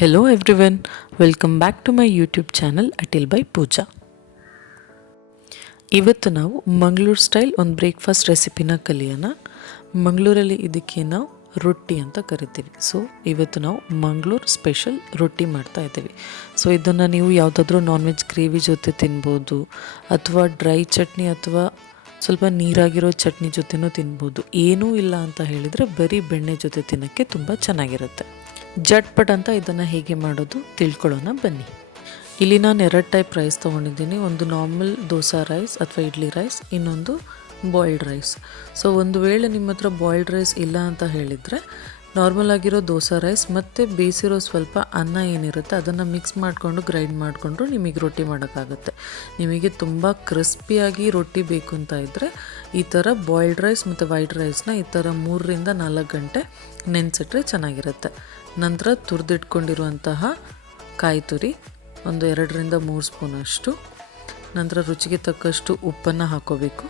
Hello everyone, welcome back to my YouTube channel Atil by Pooja. ಇವತ್ತು ನಾವು Mangaluru style ಒಂದು breakfast ರೆಸಿಪಿನ ಕಲಿಯೋಣ. ಮಂಗಳೂರಲ್ಲಿ ಇದಕ್ಕೆ ನಾವು ರೊಟ್ಟಿ ಅಂತ ಕರಿತೀವಿ. ಸೊ ಇವತ್ತು ನಾವು ಮಂಗಳೂರು ಸ್ಪೆಷಲ್ ರೊಟ್ಟಿ ಮಾಡ್ತಾ ಇದ್ದೀವಿ. ಸೊ ಇದನ್ನು ನೀವು ಯಾವುದಾದ್ರೂ ನಾನ್ ವೆಜ್ ಗ್ರೇವಿ ಜೊತೆ ತಿನ್ಬೋದು, ಅಥವಾ ಡ್ರೈ ಚಟ್ನಿ ಅಥವಾ ಸ್ವಲ್ಪ ನೀರಾಗಿರೋ ಚಟ್ನಿ ಜೊತೆನೂ ತಿನ್ಬೋದು. ಏನೂ ಇಲ್ಲ ಅಂತ ಹೇಳಿದರೆ ಬರೀ ಬೆಣ್ಣೆ ಜೊತೆ ತಿನ್ನೋಕ್ಕೆ ತುಂಬ ಚೆನ್ನಾಗಿರುತ್ತೆ. ಜಟ್ಪಟ್ ಅಂತ ಇದನ್ನು ಹೇಗೆ ಮಾಡೋದು ತಿಳ್ಕೊಳ್ಳೋಣ ಬನ್ನಿ. ಇಲ್ಲಿ ನಾನು 2 ಟೈಪ್ ರೈಸ್ ತೊಗೊಂಡಿದ್ದೀನಿ. ಒಂದು ನಾರ್ಮಲ್ ದೋಸೆ ರೈಸ್ ಅಥವಾ ಇಡ್ಲಿ ರೈಸ್, ಇನ್ನೊಂದು ಬಾಯ್ಲ್ಡ್ ರೈಸ್. ಸೊ ಒಂದು ವೇಳೆ ನಿಮ್ಮ ಹತ್ರ ಬಾಯ್ಲ್ಡ್ ರೈಸ್ ಇಲ್ಲ ಅಂತ ಹೇಳಿದರೆ ನಾರ್ಮಲ್ ಆಗಿರೋ ದೋಸೆ ರೈಸ್ ಮತ್ತು ಬೇಯಿಸಿರೋ ಸ್ವಲ್ಪ ಅನ್ನ ಏನಿರುತ್ತೆ ಅದನ್ನು ಮಿಕ್ಸ್ ಮಾಡಿಕೊಂಡು ಗ್ರೈಂಡ್ ಮಾಡಿಕೊಂಡ್ರು ನಿಮಗೆ ರೊಟ್ಟಿ ಮಾಡೋಕ್ಕಾಗುತ್ತೆ. ನಿಮಗೆ ತುಂಬ ಕ್ರಿಸ್ಪಿಯಾಗಿ ರೊಟ್ಟಿ ಬೇಕು ಅಂತ ಇದ್ದರೆ ಈ ಥರ ಬಾಯ್ಲ್ಡ್ ರೈಸ್ ಮತ್ತು ವೈಟ್ ರೈಸ್ನ ಈ ಥರ 3ರಿಂದ 4 ಗಂಟೆ ನೆನೆಸಿಟ್ರೆ ಚೆನ್ನಾಗಿರುತ್ತೆ. ನಂತರ ತುರಿದಿಟ್ಕೊಂಡಿರುವಂತಹ ಕಾಯಿ ತುರಿ ಒಂದು 2ರಿಂದ 3 ಸ್ಪೂನಷ್ಟು, ನಂತರ ರುಚಿಗೆ ತಕ್ಕಷ್ಟು ಉಪ್ಪನ್ನು ಹಾಕೋಬೇಕು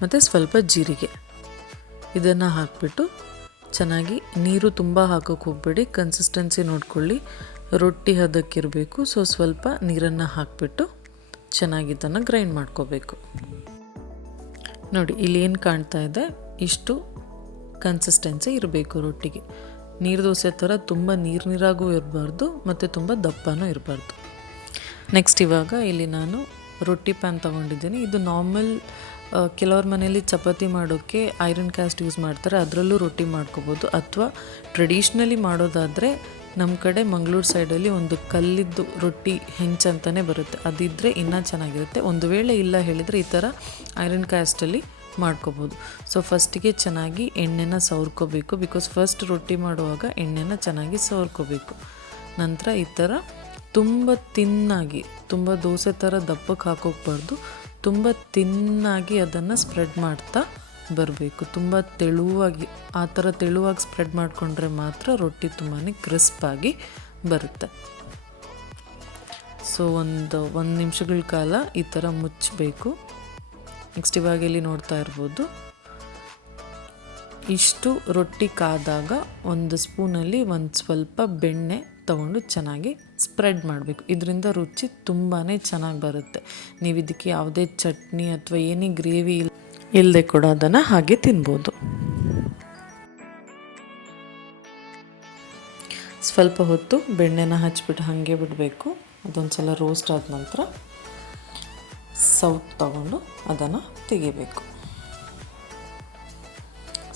ಮತ್ತು ಸ್ವಲ್ಪ ಜೀರಿಗೆ. ಇದನ್ನು ಹಾಕಿಬಿಟ್ಟು ಚೆನ್ನಾಗಿ, ನೀರು ತುಂಬ ಹಾಕೋಕ್ಕೆ ಹೋಗಬೇಡಿ, ಕನ್ಸಿಸ್ಟೆನ್ಸಿ ನೋಡ್ಕೊಳ್ಳಿ, ರೊಟ್ಟಿ ಹದಕ್ಕಿರಬೇಕು. ಸೊ ಸ್ವಲ್ಪ ನೀರನ್ನು ಹಾಕಿಬಿಟ್ಟು ಚೆನ್ನಾಗಿ ಇದನ್ನು ಗ್ರೈಂಡ್ ಮಾಡ್ಕೋಬೇಕು. ನೋಡಿ ಇಲ್ಲಿ ಏನು ಕಾಣ್ತಾ ಇದೆ, ಇಷ್ಟು ಕನ್ಸಿಸ್ಟೆನ್ಸಿ ಇರಬೇಕು ರೊಟ್ಟಿಗೆ. ನೀರು ದೋಸೆ ಥರ ತುಂಬ ನೀರಾಗೂ ಇರಬಾರ್ದು ಮತ್ತು ತುಂಬ ದಪ್ಪನೂ ಇರಬಾರ್ದು. ನೆಕ್ಸ್ಟ್ ಇವಾಗ ಇಲ್ಲಿ ನಾನು ರೊಟ್ಟಿ ಪ್ಯಾನ್ ತೊಗೊಂಡಿದ್ದೀನಿ. ಇದು ನಾರ್ಮಲ್ ಕೆಲವ್ರ ಮನೆಯಲ್ಲಿ ಚಪಾತಿ ಮಾಡೋಕ್ಕೆ ಐರನ್ ಕ್ಯಾಸ್ಟ್ ಯೂಸ್ ಮಾಡ್ತಾರೆ, ಅದರಲ್ಲೂ ರೊಟ್ಟಿ ಮಾಡ್ಕೋಬೋದು. ಅಥವಾ ಟ್ರೆಡಿಷ್ನಲಿ ಮಾಡೋದಾದರೆ ನಮ್ಮ ಕಡೆ ಮಂಗಳೂರು ಸೈಡಲ್ಲಿ ಒಂದು ಕಲ್ಲಿದ್ದು ರೊಟ್ಟಿ ಹೆಂಚಂತಲೇ ಬರುತ್ತೆ, ಅದಿದ್ದರೆ ಇನ್ನೂ ಚೆನ್ನಾಗಿರುತ್ತೆ. ಒಂದು ವೇಳೆ ಇಲ್ಲ ಹೇಳಿದರೆ ಈ ಥರ ಐರನ್ ಕ್ಯಾಸ್ಟಲ್ಲಿ ಮಾಡ್ಕೋಬೋದು. ಸೊ ಫಸ್ಟಿಗೆ ಚೆನ್ನಾಗಿ ಎಣ್ಣೆನ ಸವರ್ಕೋಬೇಕು, ಬಿಕಾಸ್ ಫಸ್ಟ್ ರೊಟ್ಟಿ ಮಾಡುವಾಗ ಎಣ್ಣೆನ ಚೆನ್ನಾಗಿ ಸವರ್ಕೋಬೇಕು. ನಂತರ ಈ ಥರ ತುಂಬ ತಿನ್ನಾಗಿ, ತುಂಬ ದೋಸೆ ಥರ ದಪ್ಪಕ್ಕೆ ಹಾಕೋಕ್ಬಾರ್ದು, ತುಂಬ ತಿನ್ನಾಗಿ ಅದನ್ನು ಸ್ಪ್ರೆಡ್ ಮಾಡ್ತಾ ಬರಬೇಕು. ತುಂಬ ತೆಳುವಾಗಿ, ಆ ಥರ ತೆಳುವಾಗಿ ಸ್ಪ್ರೆಡ್ ಮಾಡಿಕೊಂಡ್ರೆ ಮಾತ್ರ ರೊಟ್ಟಿ ತುಂಬಾ ಕ್ರಿಸ್ಪಾಗಿ ಬರುತ್ತೆ. ಸೊ ಒಂದು ನಿಮಿಷಗಳ ಕಾಲ ಈ ಥರ ಮುಚ್ಚಬೇಕು. ನೆಕ್ಸ್ಟ್ ಇವಾಗ ಇಲ್ಲಿ ನೋಡ್ತಾ ಇರ್ಬೋದು, ಇಷ್ಟು ರೊಟ್ಟಿ ಕಾದಾಗ ಒಂದು ಸ್ಪೂನಲ್ಲಿ ಒಂದು ಸ್ವಲ್ಪ ಬೆಣ್ಣೆ ತೊಗೊಂಡು ಚೆನ್ನಾಗಿ ಸ್ಪ್ರೆಡ್ ಮಾಡಬೇಕು. ಇದರಿಂದ ರುಚಿ ತುಂಬಾ ಚೆನ್ನಾಗಿ ಬರುತ್ತೆ. ನೀವು ಇದಕ್ಕೆ ಯಾವುದೇ ಚಟ್ನಿ ಅಥವಾ ಏನೇ ಗ್ರೇವಿ ಇಲ್ಲದೆ ಕೂಡ ಅದನ್ನು ಹಾಗೆ ತಿನ್ಬೋದು. ಸ್ವಲ್ಪ ಹೊತ್ತು ಬೆಣ್ಣೆನ ಹಚ್ಬಿಟ್ಟು ಹಾಗೆ ಬಿಡಬೇಕು. ಅದೊಂದು ಸಲ ರೋಸ್ಟ್ ಆದ ನಂತರ ಸೌಟ್ ತಗೊಂಡು ಅದನ್ನು ತೆಗಿಬೇಕು.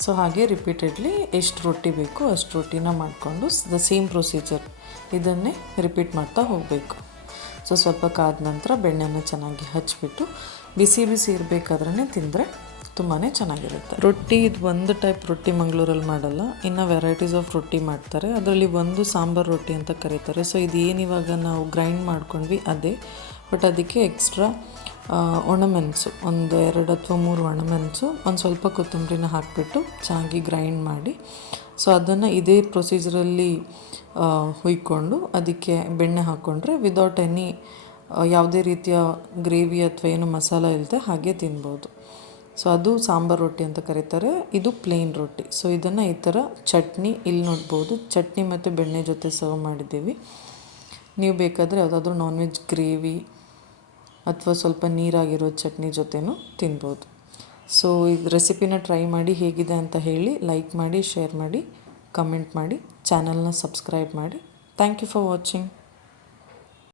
ಸೊ ಹಾಗೆ ರಿಪೀಟೆಡ್ಲಿ ಎಷ್ಟು ರೊಟ್ಟಿ ಬೇಕು ಅಷ್ಟು ರೊಟ್ಟಿನ ಮಾಡಿಕೊಂಡು ದ ಸೇಮ್ ಪ್ರೊಸೀಜರ್ ಇದನ್ನೇ ರಿಪೀಟ್ ಮಾಡ್ತಾ ಹೋಗಬೇಕು. ಸೊ ಸ್ವಲ್ಪ ಕಾದ ನಂತರ ಬೆಣ್ಣೆನ ಚೆನ್ನಾಗಿ ಹಚ್ಬಿಟ್ಟು ಬಿಸಿ ಇರಬೇಕಾದ್ರೇ ತಿಂದರೆ ತುಂಬಾ ಚೆನ್ನಾಗಿರುತ್ತೆ. ರೊಟ್ಟಿ ಇದು ಒಂದು ಟೈಪ್ ರೊಟ್ಟಿ ಮಂಗಳೂರಲ್ಲಿ ಮಾಡಲ್ಲ, ಇನ್ನು ವೆರೈಟೀಸ್ ಆಫ್ ರೊಟ್ಟಿ ಮಾಡ್ತಾರೆ. ಅದರಲ್ಲಿ ಒಂದು ಸಾಂಬಾರು ರೊಟ್ಟಿ ಅಂತ ಕರೀತಾರೆ. ಸೊ ಇದು ಏನಿವಾಗ ನಾವು ಗ್ರೈಂಡ್ ಮಾಡ್ಕೊಂಡ್ವಿ ಅದೇ, ಬಟ್ ಅದಕ್ಕೆ ಎಕ್ಸ್ಟ್ರಾ ಒಣಮೆಣಸು, ಒಂದು 2 ಅಥವಾ 3 ಒಣಮೆಣಸು, ಒಂದು ಸ್ವಲ್ಪ ಕೊತ್ತಂಬರಿನ ಹಾಕಿಬಿಟ್ಟು ಚೆನ್ನಾಗಿ ಗ್ರೈಂಡ್ ಮಾಡಿ, ಸೊ ಅದನ್ನು ಇದೇ ಪ್ರೊಸೀಜರಲ್ಲಿ ಹುಯ್ಕೊಂಡು ಅದಕ್ಕೆ ಬೆಣ್ಣೆ ಹಾಕ್ಕೊಂಡ್ರೆ ವಿದೌಟ್ ಎನಿ ಯಾವುದೇ ರೀತಿಯ ಗ್ರೇವಿ ಅಥವಾ ಏನು ಮಸಾಲ ಇಲ್ಲದೆ ಹಾಗೆ ತಿನ್ಬೋದು. ಸೊ ಅದು ಸಾಂಬಾರು ರೊಟ್ಟಿ ಅಂತ ಕರೀತಾರೆ. ಇದು ಪ್ಲೇನ್ ರೊಟ್ಟಿ. ಸೊ ಇದನ್ನು ಈ ಥರ ಚಟ್ನಿ, ಇಲ್ಲಿ ನೋಡ್ಬೋದು ಚಟ್ನಿ ಮತ್ತು ಬೆಣ್ಣೆ ಜೊತೆ ಸರ್ವ್ ಮಾಡಿದ್ದೀವಿ. ನೀವು ಬೇಕಾದರೆ ಯಾವುದಾದ್ರೂ ನಾನ್ ವೆಜ್ ಗ್ರೇವಿ ಅಥವಾ ಸ್ವಲ್ಪ ನೀರಾಗಿರೋ ಚಟ್ನಿ ಜೊತೆನೂ ತಿನ್ಬೋದು. ಸೊ ಇದು ರೆಸಿಪಿನ ಟ್ರೈ ಮಾಡಿ ಹೇಗಿದೆ ಅಂತ ಹೇಳಿ, ಲೈಕ್ ಮಾಡಿ, ಶೇರ್ ಮಾಡಿ, ಕಮೆಂಟ್ ಮಾಡಿ, ಚಾನಲ್ನ ಸಬ್ಸ್ಕ್ರೈಬ್ ಮಾಡಿ. Thank you for watching.